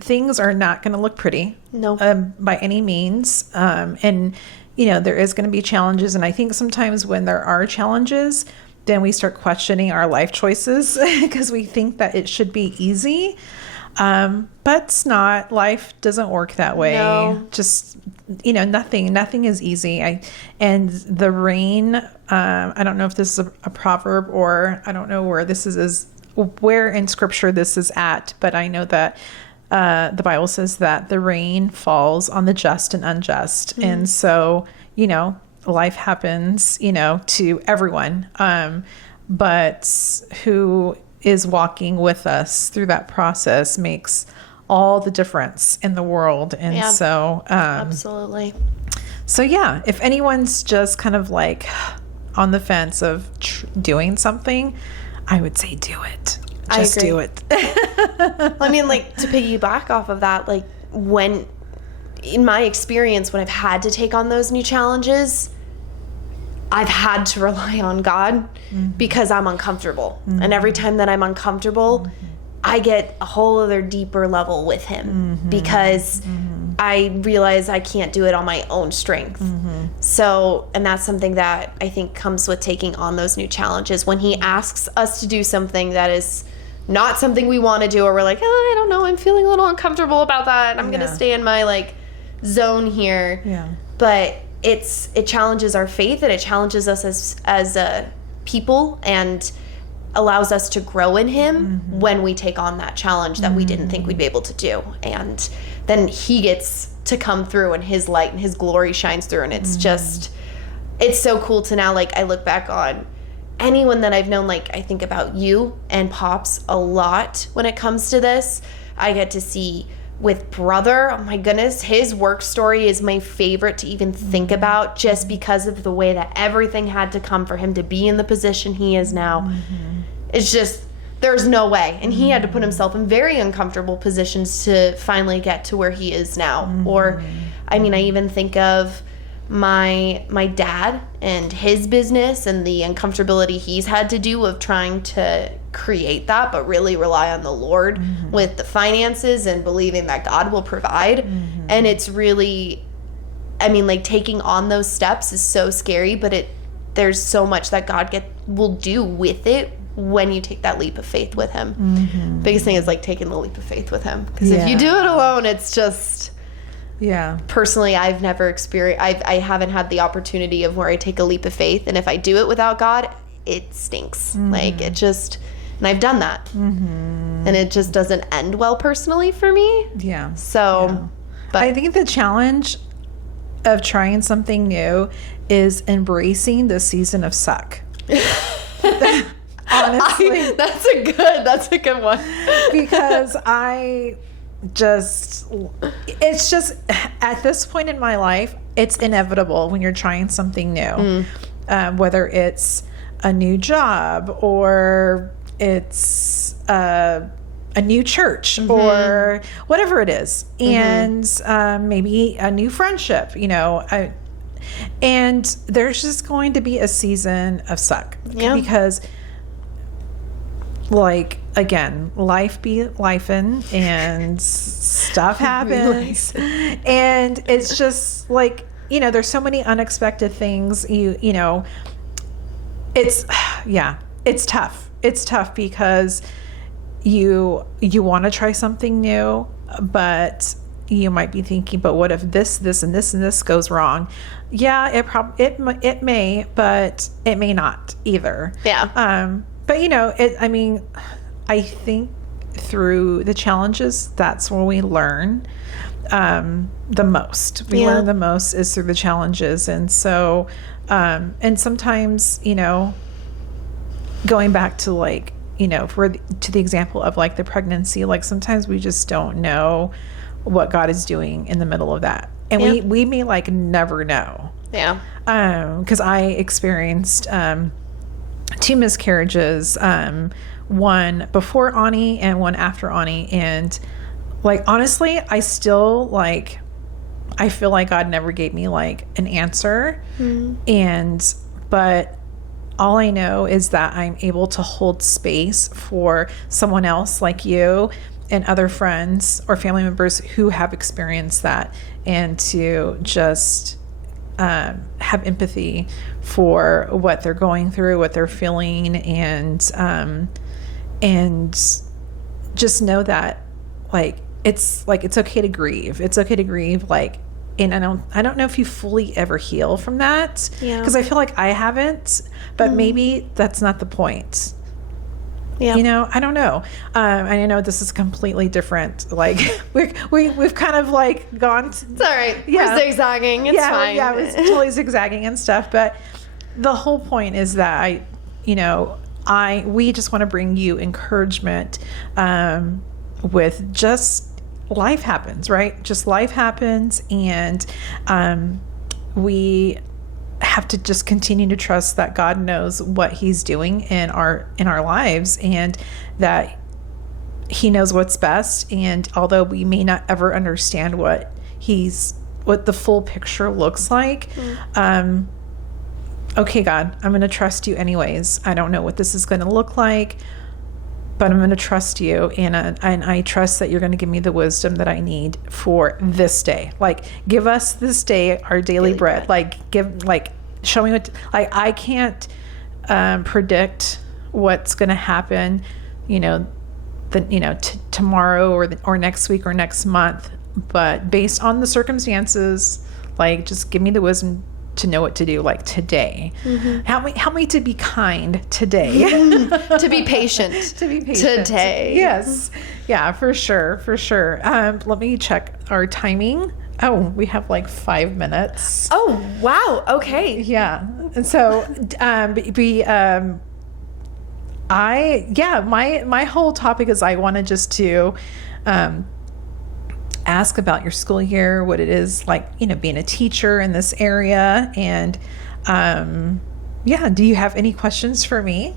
things are not going to look pretty. No. By any means. And, there is going to be challenges. And I think sometimes when there are challenges, then we start questioning our life choices because we think that it should be easy. But it's not. Life doesn't work that way. No. Just, nothing is easy. And the rain, I don't know if this is a proverb, or I don't know where in scripture this is at, but I know that the Bible says that the rain falls on the just and unjust. And so, life happens, to everyone. But who is walking with us through that process makes all the difference in the world. And so, absolutely. So yeah, if anyone's just kind of like on the fence of doing something, I would say do it. Just do it. I mean, like, to piggyback off of that, like, in my experience, when I've had to take on those new challenges, I've had to rely on God because I'm uncomfortable. And every time that I'm uncomfortable, I get a whole other deeper level with him because I realize I can't do it on my own strength. So, and that's something that I think comes with taking on those new challenges. When he asks us to do something that is not something we want to do, or we're like, oh, I don't know, I'm feeling a little uncomfortable about that. I'm going to stay in my zone here. Yeah. But it challenges our faith, and it challenges us as a people, and allows us to grow in him when we take on that challenge that we didn't think we'd be able to do. And then he gets to come through, and his light and his glory shines through. And it's just, it's so cool to now, I look back on anyone that I've known, I think about you and Pops a lot when it comes to this. I get to see with brother, oh my goodness, his work story is my favorite to even think about, just because of the way that everything had to come for him to be in the position he is now. It's just, there's no way. And he had to put himself in very uncomfortable positions to finally get to where he is now. Or, I mean, I even think of my dad and his business and the uncomfortability he's had to do of trying to create that, but really rely on the Lord with the finances and believing that God will provide. And it's really, I mean, like, taking on those steps is so scary, but there's so much that God will do with it when you take that leap of faith with him. Biggest thing is like taking the leap of faith with him, because if you do it alone, it's just, personally, I've never experienced, I haven't had the opportunity of where I take a leap of faith, and if I do it without God, it stinks. Like, it just, and I've done that, and it just doesn't end well personally for me. So but I think the challenge of trying something new is embracing the season of suck. Honestly, that's a good one. Because it's just at this point in my life, it's inevitable when you're trying something new, whether it's a new job or it's a new church or whatever it is, and maybe a new friendship, and there's just going to be a season of suck, because, like, again, life be lifing and stuff happens, and it's just like, there's so many unexpected things. It's tough. It's tough because you want to try something new, but you might be thinking, but what if this and this goes wrong? Yeah, it may, but it may not either. But I think through the challenges, that's where we learn the most. We learn the most is through the challenges. And so, and sometimes, going back to, like, to the example of, like, the pregnancy, like, sometimes we just don't know what God is doing in the middle of that. And we may, like, never know. Because I experienced 2 miscarriages, one before Ani and one after Ani. And, like, honestly, I still, like, I feel like God never gave me, like, an answer. But all I know is that I'm able to hold space for someone else like you and other friends or family members who have experienced that, and to just have empathy for what they're going through, what they're feeling, and just know that, like, it's okay to grieve. It's okay to grieve, like, and I don't know if you fully ever heal from that, because I feel like I haven't, but maybe that's not the point. I don't know. I know this is completely different. Like, we've kind of, like, gone. It's all right. We're zigzagging. It's fine. Yeah, it was totally zigzagging and stuff. But the whole point is that we just want to bring you encouragement with just life happens, right? Just life happens, and we have to just continue to trust that God knows what He's doing in our lives, and that He knows what's best. And although we may not ever understand what the full picture looks like, okay, God, I'm going to trust you anyways. I don't know what this is going to look like, but I'm going to trust you, and I trust that you're going to give me the wisdom that I need for this day. Like, give us this day our daily bread. Show me what. I can't predict what's going to happen, tomorrow or next week or next month. But based on the circumstances, like, just give me the wisdom to know what to do, like, today. Help me to be kind today. To be patient. Today. Yes. Yeah, for sure. Let me check our timing. Oh, we have like 5 minutes. Oh, wow. Okay. Yeah. And so, my whole topic is I wanted just to, ask about your school year, what it is like, you know, being a teacher in this area. And do you have any questions for me?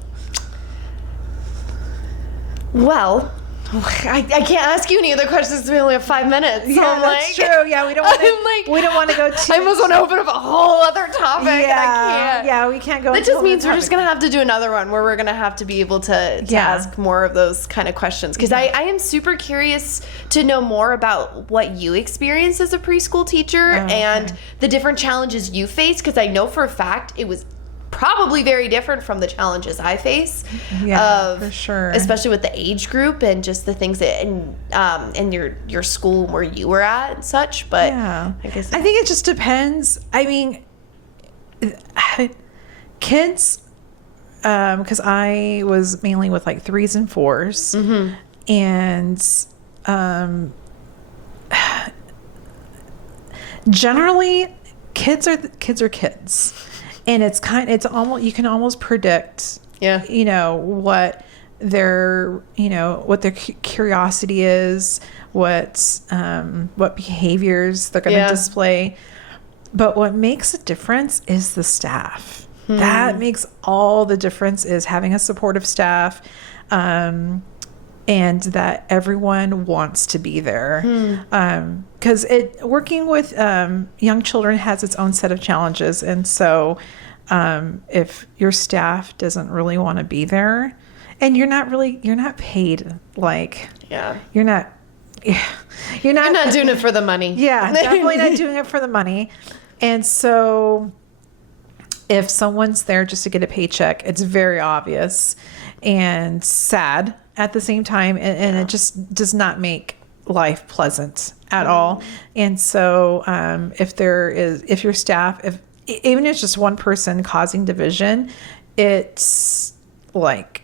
Well, I can't ask you any other questions because we only have 5 minutes. So Yeah, that's true. Yeah, we don't want to go too. I almost want to open up a whole other topic, and I can't. Yeah, we can't go. That just means we're just going to have to do another one where we're going to have to be able to ask more of those kind of questions. Because I am super curious to know more about what you experienced as a preschool teacher and the different challenges you faced. Because I know for a fact it was probably very different from the challenges I face. Yeah, for sure. Especially with the age group and just the things that in your school where you were at and such. But I think it just depends. I mean, kids, because I was mainly with like 3s and 4s, and generally kids are kids. And it's almost, you can almost predict, you know, what their curiosity is, what behaviors they're going to display. But what makes a difference is the staff. That makes all the difference, is having a supportive staff, and that everyone wants to be there. Because working with young children has its own set of challenges. And so if your staff doesn't really want to be there, and you're not paid, like, you're not doing it for the money. Yeah, definitely not doing it for the money. And so if someone's there just to get a paycheck, it's very obvious and sad at the same time, and it just does not make life pleasant at all. And so if your staff, even if it's just one person causing division, it's like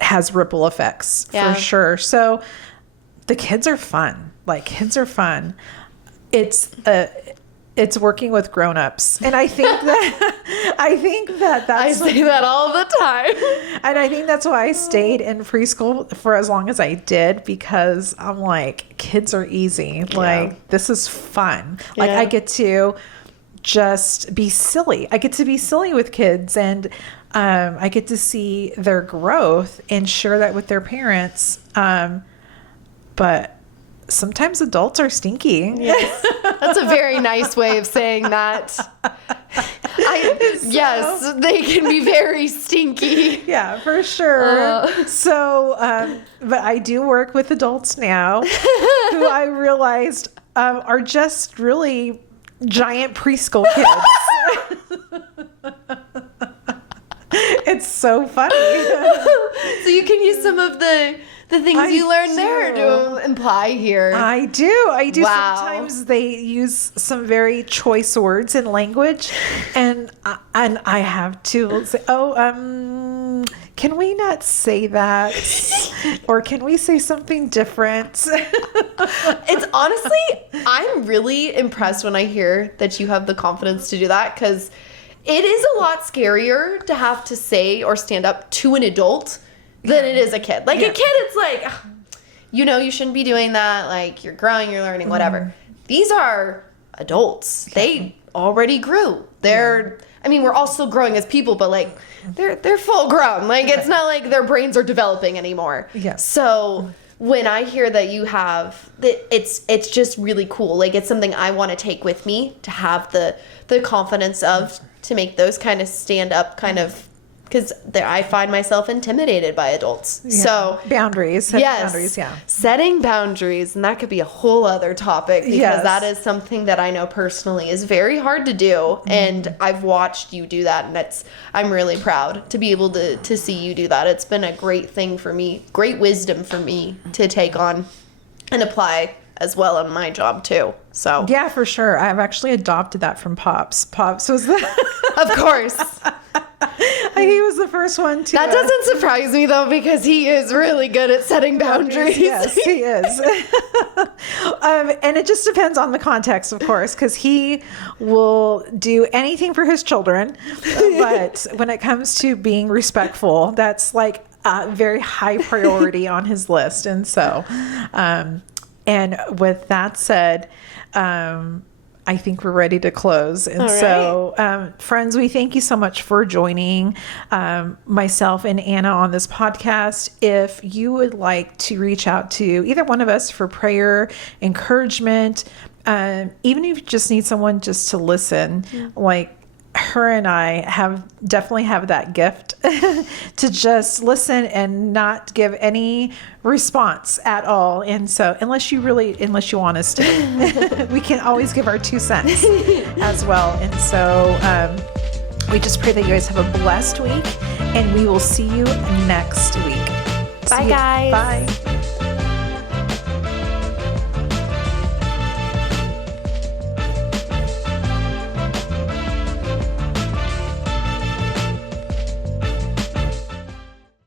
has ripple effects for sure. So the kids are fun. Like, kids are fun. It's working with grown-ups. And I think that's I say that all the time. And I think that's why I stayed in preschool for as long as I did, because I'm like, kids are easy. Like, this is fun. Like, I get to just be silly. I get to be silly with kids, and I get to see their growth and share that with their parents. But sometimes adults are stinky. Yes. That's a very nice way of saying that. Yes, they can be very stinky. Yeah, for sure. But I do work with adults now who I realized are just really giant preschool kids. It's so funny. So you can use some of the things you learned there to imply here. I do. Wow. Sometimes they use some very choice words in language, and I have to say, can we not say that? Or can we say something different? It's honestly, I'm really impressed when I hear that you have the confidence to do that, because it is a lot scarier to have to say or stand up to an adult than it is a kid. Like, a kid, it's like, you know, you shouldn't be doing that. Like, you're growing, you're learning, whatever. These are adults. They already grew. I mean, we're all still growing as people, but like, they're full grown. Like, it's not like their brains are developing anymore. Yeah. So when I hear that you have, it's just really cool. Like, it's something I want to take with me, to have the confidence to make those kind of stand up kind of, because I find myself intimidated by adults. Yeah. So boundaries. Setting boundaries, and that could be a whole other topic, because that is something that I know personally is very hard to do, and I've watched you do that, and I'm really proud to be able to see you do that. It's been a great thing for me, great wisdom for me to take on and apply as well in my job too. So yeah, for sure. I've actually adopted that from Pops. Pops was of course. He was the first one to. That doesn't surprise me though, because he is really good at setting boundaries. Yes, he is. And it just depends on the context, of course, because he will do anything for his children. But when it comes to being respectful, that's like a very high priority on his list. And so, And with that said, I think we're ready to close. And All so, friends, we thank you so much for joining myself and Anna on this podcast. If you would like to reach out to either one of us for prayer, encouragement, even if you just need someone just to listen, like her and I definitely have that gift to just listen and not give any response at all. And so unless you want us to, we can always give our 2 cents as well. And so we just pray that you guys have a blessed week, and we will see you next week. Bye, guys. Bye.